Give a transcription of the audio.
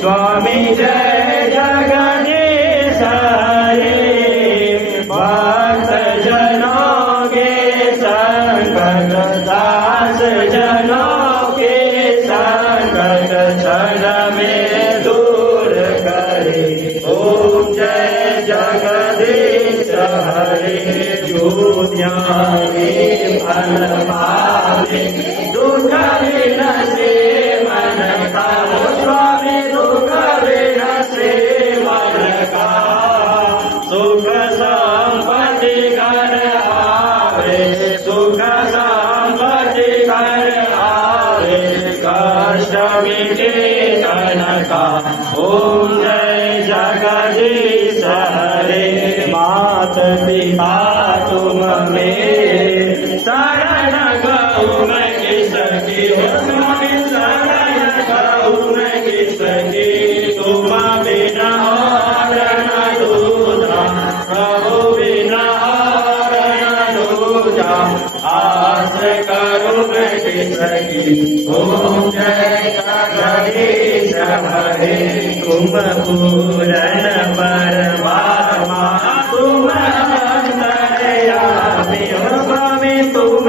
स्वामी जय जगदीश हरे भक्त जनों के संकट दास जनों के संकट क्षण में दूर करे ओम जय जगदीश हरे जो ज्ञानी फल पावे दुख विनसे मन का स्वामी दुख विनसे मन का सुख संपत्ति घर आवे सुख संपत्ति घर आवे कष्ट मिटे तन का ओम जय जगदीश हरे मात पिता तुम मेरे शरण गौ मैं किसकी स्वामी शरण गौ मैं किसकी तुम बिना और न दूजा प्रभु बिना और न दूजा आस करो मैं किसकी ओम जय जगदीश हरे तुम पूरन परमात्मा तुम अंतर्यामी तुम